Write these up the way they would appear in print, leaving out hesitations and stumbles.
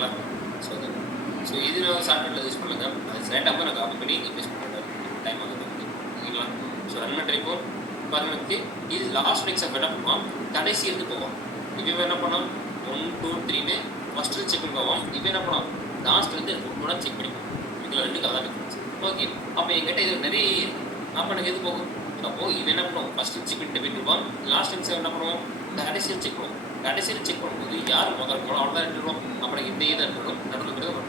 ஓகேங்களா? So so இது நான் ஷார்ட்கட்டில் யூஸ் பண்ணுங்க. அது ஸ்லைட்டாக போய் நான் காப்பி பண்ணி இங்கே பேஸ்ட் பண்ணுறேன். டைம் ஆகுது ஓகேங்களா? ஸோ ரன் பண்ணுறப்போ பாருங்க இது லாஸ்ட் நெக்ஸ்ட் என்ன பண்ணுவோம், கடைசி எடுத்து போவோம். இப்போ என்ன பண்ணோம் 1 2 3ன்னு ஃபஸ்ட்டு செக் பண்ணி போவோம். இப்போ என்ன பண்ணுவோம் லாஸ்ட் வந்து ஃபுட் செக் பண்ணிப்போம். இதில் 2 கலர் டிஃபரன்ஸ். ஓகே அப்போ எங்கிட்ட இது நிறைய அப்போ எனக்கு எது போகும். அப்போது இது என்ன பண்ணுவோம் ஃபஸ்ட்டு செக் பண்ணிட்டு போயிட்டுருப்போம். லாஸ்ட் நெக்ஸ்ட் என்ன பண்ணுவோம் கடைசியில் செக் பண்ணுவோம். கடைசியில் செக் பண்ணும்போது யார் முதல் போகணும் அவ்வளோ தான் எடுத்துருவோம். அப்புறம் இந்த இதை எடுத்துடும் நடுவில் இருக்கிறது வரும்.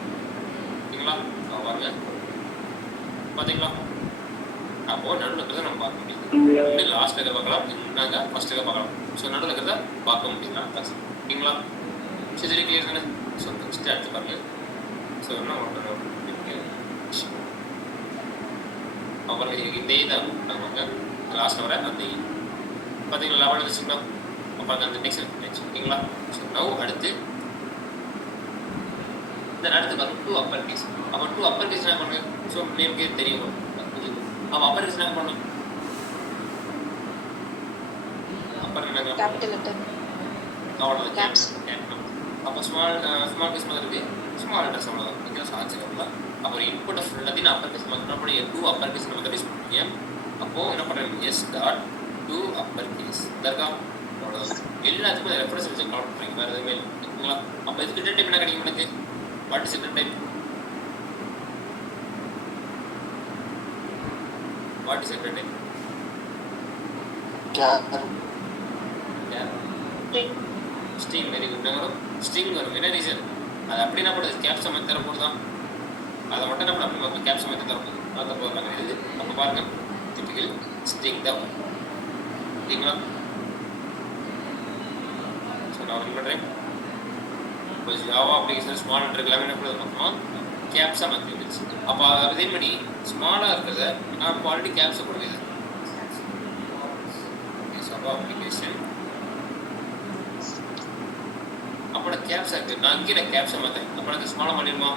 ஓகேங்களா? பாருங்க பார்த்தீங்களா? அப்போது நடுவில் இருக்கிறத நம்ம பார்க்க முடியும். இன்னும் லாஸ்ட் இதை பார்க்கலாம், நாங்கள் ஃபஸ்ட் இதை பார்க்கலாம். ஸோ நடுவில் இருக்கிறத பார்க்க முடியுங்களா? ஓகேங்களா? சரி கிளியர் தானே? ஸோ நெக்ஸ்ட் அடுத்து பாருங்க. ஸோ என்ன பண்ணுறோம் அப்புறம் இந்த தான் நமக்கு லாஸ்ட் வர அந்த பார்த்தீங்களா 11 வச்சுங்களா? அப்புறம் அந்த நெக்ஸ்ட் ஓகேங்களா? ஸோ நவ் அடுத்து இந்த அடுத்து பாருங்க 2 அப்பர் கேஸ். அப்போ 2 அப்பர் கேஸ் என்ன பண்ணுங்க? ஸோ நேம்க்கே தெரியும். அப்போ அப்பர் கேஸ் என்ன பண்ணணும்? அப்பர் என்ன கேபிட்டல் லெட்டர் அவ்வளோதான் கேப்ஸ். அப்போ ஸ்மால் கேஸ் மாதிரி இருக்குது, ஸ்மால் லெட்டர்ஸ் அவ்வளோதான். இங்கே சாட்சிங்களா? அப்புறம் இன்புட்டை ஃபுல்லாத்தையும் நான் அப்பர் கேஸ் மாதிரி பண்ணி 2 அப்பர் கேஸ் நம்ம யூஸ் பண்ணுவீங்க. அப்போது என்ன பண்ணுறேன் எஸ் டாட் 2 அப்பர் கேஸ் இதற்கா அவ்வளோதான். எல்லாத்துக்கும் ரெஃபரன்ஸ் வச்சு கால் பண்ணுறீங்க, வேறு எதுவுமே இல்லைங்களா? அப்போ இதுக்கு ரிட்டன் டைப் என்ன கிடைக்கும் எனக்கு? What is written type? What is written type? String. Very good. வரும் ஸ்ட்ரிங் வரும். என்ன ரீசன்? அது அப்படி என்ன பண்ணுறது கேப்ஸை மாதிரி தரப்போது தான். அதை மட்டும் நம்ம அப்படி கேப்ஸை மாதிரி தரப்போது அதை போடுறாங்க. இது அப்போ பாருங்கள் டிபிக்கல் ஸ்ட்ரிங் தான் ஓகேங்களா? ஸோ நான் என்ன பண்ணுறேன் இப்போ ஜாவா அப்ளிகேஷன் ஸ்மால் லெட்டர் எல்லாமே என்ன பண்ணுறது மொத்தமாக கேப்ஸாக மாற்றி வந்துச்சு. அப்போ அதே மாதிரி ஸ்மாலாக இருக்கிறத நான் இப்போ ஆல்ரெடி கேப்ஸை கொடுக்குது. ஜாவா அப்ளிகேஷன் அப்போ கேப்ஸாக இருக்குது. நான் இங்கே நான் கேப்ஸை மாற்றேன். அப்போ எனக்கு ஸ்மாலாக பண்ணிடுமா?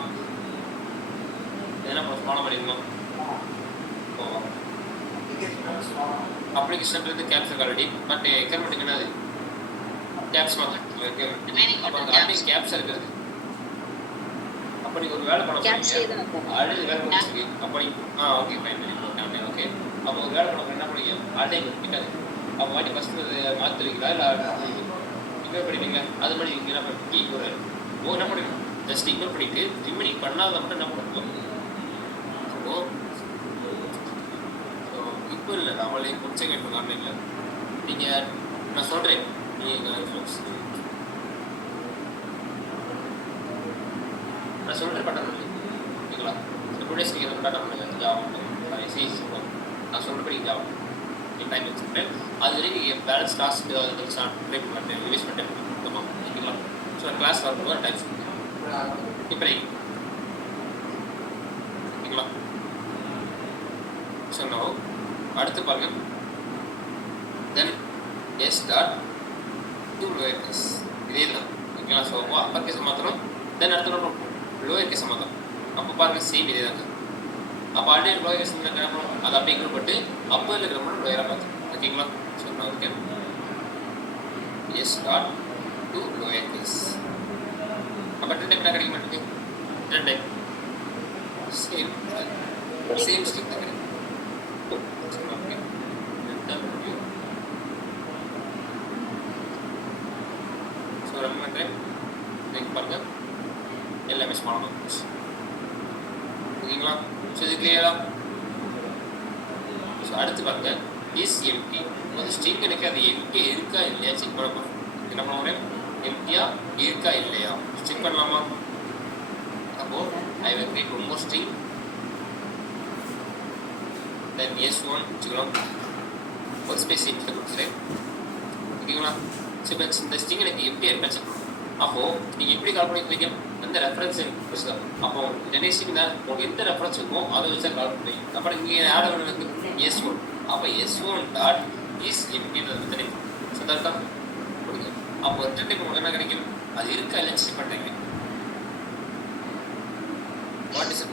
எதனா ஸ்மாலாக பண்ணிடுமா? போவோம் அப்ளிகேஷன்றது கேப்ஸ் ஆல்ரெடி. பட் எக்கனாமிக் என்னது கேப்ஸ் மாற்றேன். அப்போ அந்த ஆல்ரெடி கேப்ஸ் இருக்கிறது. அப்போ நீங்கள் ஒரு வேலை பண்ண போகிறீங்க, ஆல்ரெடி வேலை பண்ணிச்சு. அப்போ ஓகே ஃபைன் பண்ணி ஓகே. அப்போ ஒரு வேலை பண்ண என்ன பண்ணுவீங்க ஆல்ரெடி கிட்டாது. அப்போ வாட்டி ஃபஸ்ட்டு மாற்றுவீங்களா இல்லை இன்வெர்ட் பண்ணிட்டீங்களா? அது மாதிரி இங்கே என்ன கீ ஒரு என்ன பண்ணுவீங்க ஜஸ்ட் இன்வெர்ட் பண்ணிவிட்டு ரிமனி பண்ணாத மட்டும் என்ன பண்ணுவோம். ஸோ இப்போ இல்லை அவளை கொஞ்சம் கேட்டுருக்காங்க. இல்லை நீங்கள் நான் சொல்கிறேன் நீங்கள் நான் சொல்கிறேன் பட்டன் ஓகேங்களா? டூ டேஸ் நீங்கள் டாட்டா பண்ணுங்கள் ஜாவா சிசி நான் சொல்கிறபடி ஜாவா டைம் வச்சுருக்கேன். அது வரைக்கும் நீங்கள் பேலன்ஸ் டாஸ்க் ட்ரை பண்ணிட்டேன் ரிவைஸ் பண்ணிட்டேன் ஓகேங்களா? ஸோ கிளாஸ் வரும்போது டைம் சொல்லுங்கள் இப்போ ஓகேங்களா? ஸோ நோ அடுத்து பாருங்கள் தென் எஸ் டாட் 2 லோயர் கேஸ் இதே தான் ஓகேங்களா? ஸோ அப்பர் கேஸை மாற்றணும். தென் அடுத்த லோயர் கேஸை மாற்றணும். அப்போ பாருங்கள் சேம் இதே தாங்க. அப்போ ஆல்ரெடி லோயர் கேஸ் என்ன பண்ணணும் அதை அப்படியே இன்க்ளூட் பண்ணிட்டு அப்போ இருக்கிற மட்டும் லோயராக மாற்றணும் ஓகேங்களா? ஸோ நான் okay S dot 2 lower case. அப்போ ரிட்டன் டைப் என்ன கிடைக்க மாட்டேங்குது? ரிட்டன் டைப் சேம் ஸ்ட்ரிங் தான் கிடைக்கும். Okay return view. So run பண்ணுறேன். நீங்கள் பாருங்கள் எல்லாமே ஸ்மாலாக போச்சு ஓகேங்களா? ஸோ இது கிளியரா? ஸோ அடுத்து பாருங்க இஸ் எம்டி. அந்த ஸ்ட்ரிங் எனக்கு அது எம்டி இருக்கா இல்லையா செக் பண்ண போகிறோம். என்ன பண்ண போகிறேன் எம்டியா இருக்கா இல்லையா செக் பண்ணலாமா? அப்போது I will create one more string then S1 வச்சுக்கலாம். ஒரு ஸ்பேஸ் எம்டியில் கொடுத்துறேன் ஓகேங்களா? ஸோ இப்போ இந்த ஸ்ட்ரிங் எனக்கு எம்டி இருக்கா செக் பண்ணணும். அப்போது நீங்கள் எப்படி கால் பண்ணிக்கிறீங்க அந்த ரெஃபரன்ஸ் வச்சு தான். அப்போ ஜெனரேஷன் தான் உங்களுக்கு எந்த ரெஃபரன்ஸ் இருக்கும் அதை வச்சு தான் கால் பண்ணுறீங்க. அப்புறம் இங்கே ஆட் பண்ணுறது S1. அப்போ S1 டாட் இஸ் எம்டின்றது தெரியும். ஸோ தான் கொடுங்க. அப்போ ரிட்டன் டைப் உங்களுக்கு என்ன கிடைக்கும்? அது இருக்கா இல்லைன்னு செக் பண்ணுறீங்க. What is it?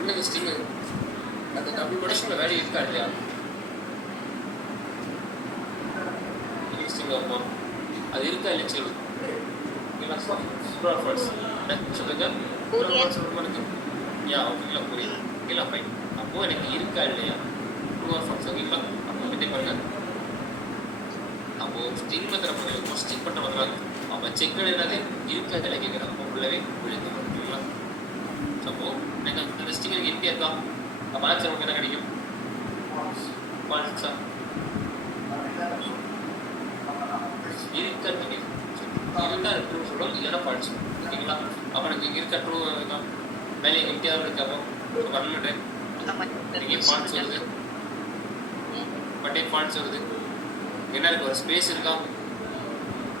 இன்னும் ஸ்ட்ரிங் அந்த டபுள் கொடேஷனில் வேல்யூ இருக்கா இல்லையா? ஸ்ட்ரிங் இருக்கும் அது இருக்கா இல்லைன்னு சொல்லுங்க. சொல்லுங்க. யா ஓகேங்களா, புரியுது. ஓகேங்களா, ஃபைன். அப்போ எனக்கு இருக்கா இல்லையா, ட்ரூ ஆர் ஃபால்ஸ். ஓகேங்களா, அப்போ கிட்டே பாருங்க. அப்போ ஸ்ட்ரிங் மெத்தட் பண்ணுங்க, ஸ்டிக் பண்ண வரலாம். அப்போ செக் என்னது இருக்கா இல்லை கேட்குறேன். அப்போ உள்ளவே விழுந்து. ஓகேங்களா, அப்போ எனக்கு அந்த ஸ்ட்ரிங் எனக்கு எம்டியா இருக்கா, அப்போ ஆன்சர் நமக்கு என்ன கிடைக்கும்? ஃபால்ஸா இருக்கா கிடைக்கும். இருந்தா ட்ரூ சொல்லும், இல்லைன்னா ஃபால்ஸ். ஓகேங்களா, அப்போ எனக்கு இங்கே இருக்க ட்ரூ இருக்கா, மேலே எம்டியாக இருக்கு. அப்போ பண்ணுறேன் இங்கே ஃபால்ஸ் வருது. பட்டே ஃபால்ஸ் வருது. என்ன இருக்கு, ஒரு ஸ்பேஸ் இருக்கா,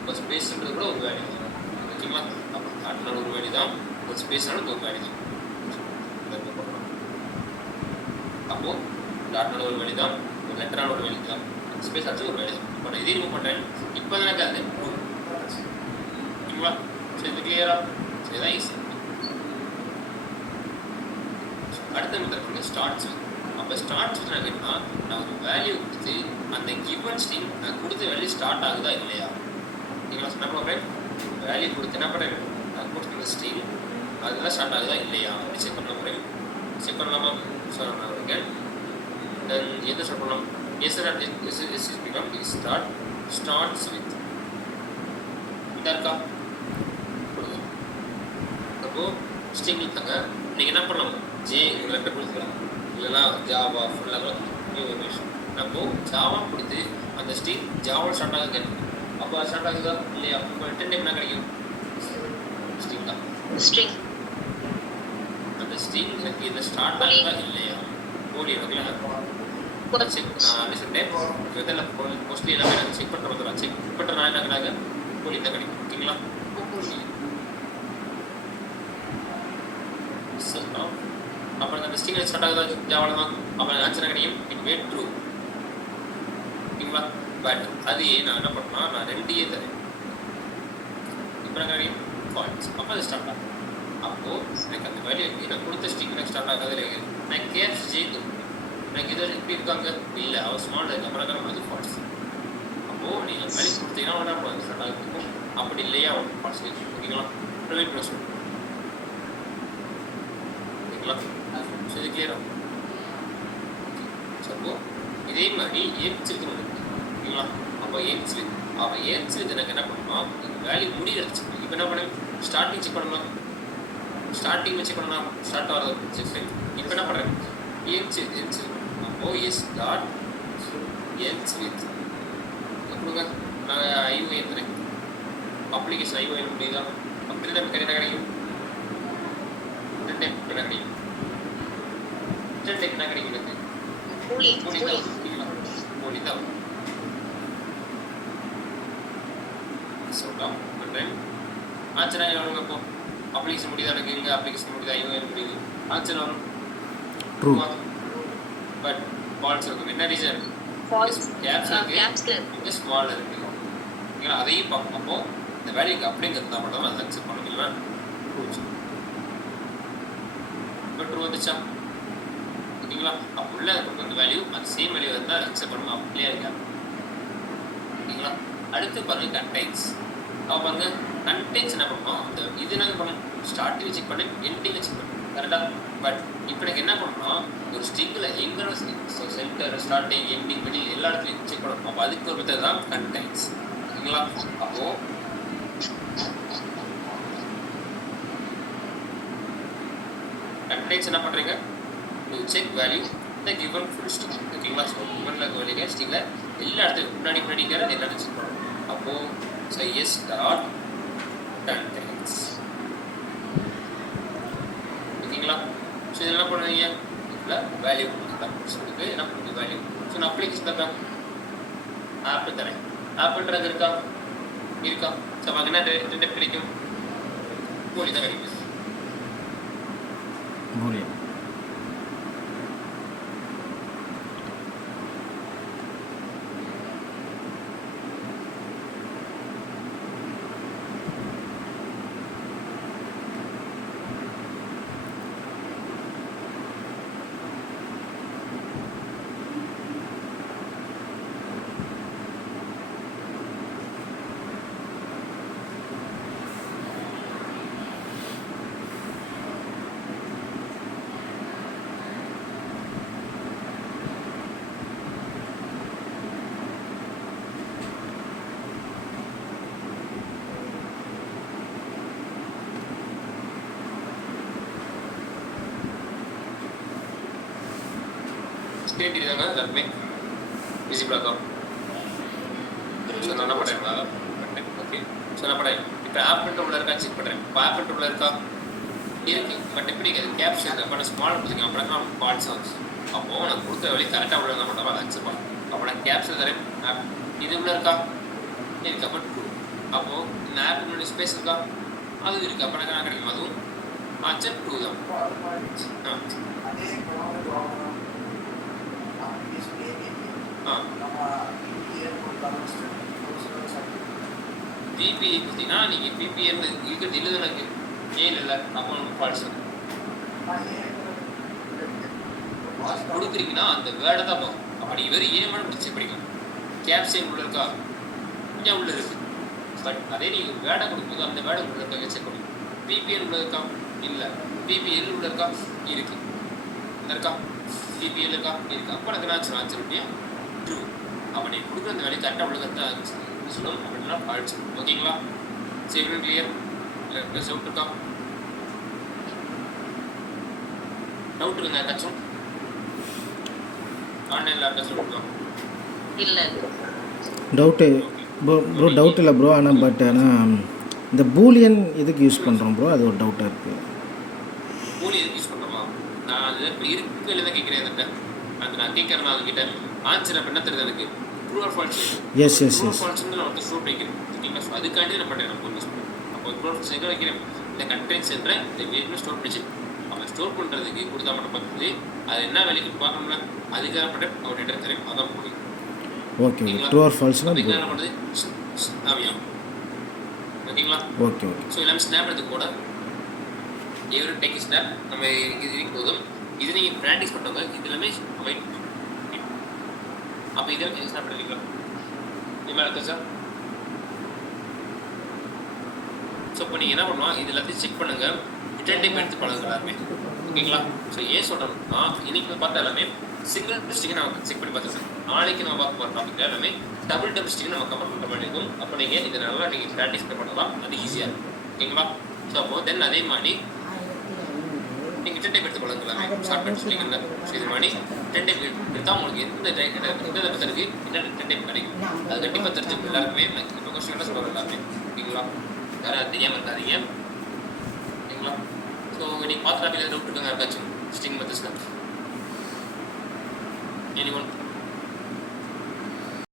ஒரு ஸ்பேஸ்ன்றது கூட ஒரு வேல்யூ தான். ஓகேங்களா, அப்போ டாட்னால ஒரு வேல்யூ தான், ஒரு ஸ்பேஸ்னால ஒரு வேல்யூ தான். அப்போ டாட்னால ஒரு வேல்யூ தான், ஒரு லெட்டரான ஒரு வேல்யூ தான், ஸ்பேஸ் ஆச்சு ஒரு வேல்யூ தான். இப்போ நான் இதே ரிமூவ் பண்ணுறேன். இப்போ தான் எனக்கு அது ஓகேங்களா. ஸோ இது கிளியரா? ஸோ இதான் ஈஸி. அடுத்த மெத்தட் வந்து ஸ்டார்ட்ஸ். அப்போ ஸ்டார்ட்ஸ் நான் கேட்டா, நான் ஒரு வேல்யூ கொடுத்து அந்த கிவன் ஸ்ட்ரிங் நான் கொடுத்த வேல்யூ ஸ்டார்ட் ஆகுதா இல்லையா. ஓகேங்களா, என்ன பண்ணுறேன், வேல்யூ கொடுத்து என்ன பண்ணுறேன், நான் கொடுத்துருந்த ஸ்ட்ரிங் அதெல்லாம் ஸ்டார்ட் ஆகுதா இல்லையா அப்படி செக் பண்ண போகிறேன். செக் பண்ணலாமா? ஸோ நான் இருக்கேன். தென் எதை ஸ்டார்ட் பண்ணலாம்? ஸ்டார்ட்ஸ் வித் இதா இருக்கா. அப்போ ஸ்ட்ரிங் கொடுத்தாங்க, நீங்கள் என்ன பண்ணலாம், ஜே லெட்டர் கொடுத்துக்கலாம், இல்லைனா ஜாவா ஃபுல்லாக நியூ விஷயம். அப்போ ஜாவா கொடுத்து அந்த ஸ்ட்ரிங் ஜாவா ஸ்டார்ட் ஆகுது. அப்போ அது ஸ்டார்ட் ஆகுதா இல்லையா? அப்போ ரிட்டன் டைம் என்ன கிடைக்கும்? ஸ்ட்ரிங் தான். ஸ்ட்ரிங் அந்த ஸ்ட்ரிங் எனக்கு இதில் ஸ்டார்ட் ஆகுதா இல்லையா போலி ஓகேங்களா. செக் நான் என்ன சொன்னேன், இதில் மோஸ்ட்லி எல்லாமே நாங்கள் செக் பண்ணுற மாதிரி செக் பண்ணுற நான் என்ன போலி தான் கிடைக்கும். ஓகேங்களா, அப்புறம் அந்த ஸ்ட்ரிங் ஸ்டார்ட் ஆகுதா ஜாவால தான். அப்புறம் ஆன்சர் கிடைக்கும், இட் மேட் ட்ரூ. ஓகேங்களா, பட் அது நான் என்ன பண்ணா, நான் 2 தரேன். இப்போ என்ன கிடைக்கும்? ஃபால்ஸ். அப்போ அது ஸ்டார்ட் ஆகும். அப்போது எனக்கு அந்த வேல்யூ நான் கொடுத்த ஸ்ட்ரிங் எனக்கு ஸ்டார்ட் ஆகாது இல்லை. நான் கேப்ஸ் ஜெயித்து எனக்கு இதில் எப்படி இருக்காங்க இல்லை, அவர் ஸ்மால் இருக்கு. அப்புறம் அது ஃபால்ஸ். அப்போது நீங்கள் வேல்யூ கொடுத்தீங்கன்னா வேணா அது ஸ்டார்ட் ஆகிருக்கும். அப்படி இல்லையா அவங்க ஃபால்ஸ். ஓகேங்களா, ப்ரைவேட் ப்ளஸ் ஓகேங்களா. ஸோ இது கிளியரா? அப்போ இதே மாதிரி ஏன்ஸ் வித் ஒன்று இருக்குது. ஓகேங்களா, அப்போ ஏன்ஸ் வித் எனக்கு என்ன பண்ணணும், வேல்யூ முடிஞ்சிருச்சு. இப்போ என்ன பண்ணேன், ஸ்டார்டிங் செக் பண்ணலாம். ஸ்டார்டிங் செக் பண்ணலாம், ஸ்டார்ட் ஆகிறது செக். இப்போ என்ன பண்ணுறேன், ஏன்ஸ் வித் அப்போ எஸ் டாட் ஏன்ஸ் வித் கொடுங்க. நான் ஐஓ ஏற்றுறேன், அப்ளிகேஷன் ஐஓ என்ன முடியுதா. அப்படி தான் என்ன கிடைக்கும், ரிட்டன் டைம் என்ன கிடைக்கும், ரிட்டன் டைம் என்ன கிடைக்கும், எனக்கு போலி தான். சொல்லலாம் பண்ணுறேன். ஆன்சர் எவ்வளோ? அப்போ அப்ளிகேஷன் முடியுதா, எனக்கு இங்கே அப்ளிகேஷன் முடியுதா, ஐஓ முடியுது, ஆன்சர் வரும் ட்ரூ. பட் ஃபால்ஸ் இருக்கும். என்ன ரீசன்? கேப்ஸ் இருக்கு, இங்கே ஸ்மால் இருக்கு. ஓகேங்களா, அதையும் பார்க்கும்போது இந்த வேல்யூக்கு அப்படிங்கிறது தான் மட்டும் அதை அக்செப்ட் பண்ணிக்கல. இப்போ ட்ரூ வந்துச்சா? ஓகேங்களா, அப்போ உள்ள அந்த வேல்யூ அந்த சேம் வேல்யூ இருந்தால் அக்செப்ட் பண்ணணும். அப்படியே இருக்கா? ஓகேங்களா, அடுத்து பாருங்க கண்டெய்ன்ஸ். அப்போ பாருங்க கண்டெய்ன்ஸ் என்ன பண்ணணும், அந்த இது என்ன பண்ணணும், ஸ்டார்டிங் செக் பண்ணி எண்டிங் செக் பண்ணணும். கரெக்டாக? பட் இப்போ எனக்கு என்ன பண்ணணும், ஒரு ஸ்ட்ரிங்கில் எங்கே சென்டர் ஸ்டார்டிங் எண்டிங் பண்ணி எல்லா இடத்துலையும் செக் பண்ணணும். அப்போ அதுக்கு ஒரு மெத்தட் தான் கண்டெய்ன்ஸ். ஓகேங்களா, அப்போது கண்டெய்ன்ஸ் என்ன பண்ணுறீங்க, to check value the given full string. ஓகேங்களா, ஸோ கிவனில் வேல்யூ ஸ்ட்ரிங்கில் எல்லா இடத்துலையும் முன்னாடி எல்லாத்தையும் செக் பண்ணணும். அப்போது ஸோ எஸ் டாட் கண்டெய்ன்ஸ். ஓகேங்களா, ஸோ இது என்ன பண்ணுவீங்க, இதில் வேல்யூ தான் கொடுத்து என்ன பண்ணுறது வேல்யூ. ஸோ நான் அப்ளிகேஷன் தான் ஆப்பிள் தரேன். ஆப்பிள்ன்றது இருக்கா? ஸோ நமக்கு என்ன ரெண்டு கிடைக்கும், போலி தான் கிடைக்கும். ஸ்க்ரீன் தெரியுதாங்க எல்லாருமே விசிபிளாக ஸோ நான் என்ன பண்ணுறேங்களா ஓகே ஸோ என்ன பண்ணுறேன் இப்போ ஆப் உள்ள இருக்கா செக் பண்ணுறேன் இப்போ ஆப் உள்ள இருக்கா இருக்கு பட் எப்படி கேப்ஷன் பட் ஸ்மால் கொடுத்துருக்கேன் அப்படின்னா பாட்ஸ் ஆச்சு அப்போது நான் கொடுக்குற வழி கரெக்டாக உள்ள இருந்தால் மட்டும் அதை அக்செப்ட் பண்ணும் அப்போ நான் கேப்ஷன் தரேன் ஆப் இது உள்ள இருக்கா இருக்கு அப்போ ட்ரூ அப்போது இந்த ஆப் முன்னாடி ஸ்பேஸ் இருக்கா அதுவும் இருக்குது அப்போ எனக்கு கிடைக்கும் அதுவும் ஆச்சு ட்ரூ தான் பிபிஏ பார்த்தீங்கன்னா நீங்கள் பிபிஎன் இருக்கிறது இல்லை எனக்கு ஏன் இல்லை அப்போ ஃபால்ஸ் கொடுக்குறீங்கன்னா அந்த வேர்டை தான் பார்க்கும் அப்போ நீங்கள் வெறும் ஏன் மட்டும் பிடிச்சி படிக்கும் கேப்ஷன் உள்ள இருக்கா கொஞ்சம் உள்ள இருக்குது பட் அதே நீங்கள் வேர்டை கொடுக்கும்போது அந்த வேர்டை உள்ள இருக்க செக் பண்ணும் பிபிஎன் உள்ள இருக்கா இல்லை பிபிஎல் உள்ள இருக்கா இருக்குது இருக்கா பிபிஎல் இருக்கா இருக்குது அப்போ எனக்கு ஆன்சர் ஆன்சர் இல்லையா ட்ரூ அப்போ நீங்கள் கொடுக்குற அந்த வேலையை கரெக்டாக உள்ள தான் சொல்லணும் அப்படின்னா ஃபால்ஸ் ஓகேங்களா சரி கிளியர் டவுட் இருக்கா டவுட் இருக்குங்க யாராச்சும் ஆன்லைனில் யாராச்சும் இருக்கா இல்லை டவுட்டு ப்ரோ டவுட் இல்லை ப்ரோ ஆனால் பட் ஆனால் இந்த பூலியன் எதுக்கு யூஸ் பண்ணுறோம் ப்ரோ அது ஒரு டவுட்டாக இருக்குது பூலியன் எதுக்கு யூஸ் பண்ணுறோமா நான் அது இப்போ இருக்கு இல்லை தான் கேட்குறேன் என்கிட்ட அது நான் கேட்குறேன் அதுக்கிட்ட ஆன்சர் அப்போ என்ன தெரியுது எனக்கு true or false S S true S false நான் வந்து ஸ்டோர் வைக்கிறேன் ஓகேங்களா ஸோ அதுக்காண்டி நான் பண்ணுறேன் நான் யூஸ் பண்ணுறேன் அப்போ ட்ரூ ஃபால்ஸ் எங்கே வைக்கிறேன் இந்த கண்டென்ட்ஸ் என்ற இந்த வீட்டில் ஸ்டோர் பண்ணிச்சு அவன் ஸ்டோர் பண்ணுறதுக்கு கொடுத்தா மட்டும் பார்த்துட்டு அது என்ன வேலைக்கு பார்க்கணும்ல அதுக்காக மட்டும் அவர் டேட்டா தரேன் அதான் போகும் ஓகே ஓகே ட்ரூ ஆர் ஃபால்ஸ்னா அதுக்கு என்ன பண்ணுறது ஆவியா ஓகேங்களா ஓகே ஓகே ஸோ எல்லாமே ஸ்னாப் எடுத்து கூட எவரி டேக் ஸ்னாப் நம்ம இது போதும் இது நீங்கள் ப்ராக்டிஸ் பண்ணுறவங்க இது எல்லாமே வெயிட் அப்போ இதெல்லாம் ஸ்னாப் எடுத்துக்கலாம் இனிமேல் இருக்கா சார் ஸோ இப்போ நீங்கள் என்ன பண்ணுவோம் இது எல்லாத்தையும் செக் பண்ணுங்கள் ரிட்டர்ன் டைப் எடுத்து பழகுங்க எல்லாருமே ஓகேங்களா ஸோ ஏன் சொல்கிறோம்னா இன்றைக்கி பார்த்தா எல்லாமே சிங்கிள் டிஸ்ட்ரிக்ட் நம்ம செக் பண்ணி பார்த்துருக்கோம் நாளைக்கு நம்ம பார்க்க போகிற டாபிக் எல்லாமே டபுள் டிஸ்ட்ரிக்ட் நம்ம கவர் பண்ணுற மாதிரி இருக்கும் அப்போ நீங்கள் இதை நல்லா நீங்கள் ப்ராக்டிஸ் பண்ணலாம் அது ஈஸியாக இருக்கும் ஓகேங்களா ஸோ அப்போது தென் அதே மாதிரி நீங்கள் ரிட்டர்ன் டைப் எடுத்து பழகுங்களாமே ஷார்ட் கட் சொல்லிக்கல ஸோ இது மாதிரி ரிட்டர்ன் டைப் எடுத்தால் உங்களுக்கு எந்த மெத்தடுக்கு என்ன ரிட்டர்ன் டைப் கிடைக்கும் அது கண்டிப்பாக தெரிஞ்சுக்கும் எல்லாருக்குமே இப்போ கொஸ்டின் சொல்லுவாங்க எல்லாருமே ஓகேங்களா யாரும் தெரியாமல் இருக்காதீங்க ஓகேங்களா ஸோ நீங்கள் பார்த்து டவுட் இருக்காங்க யாருக்காச்சும் ஸ்டிங் மெத்தட்ஸில் எனி ஒன்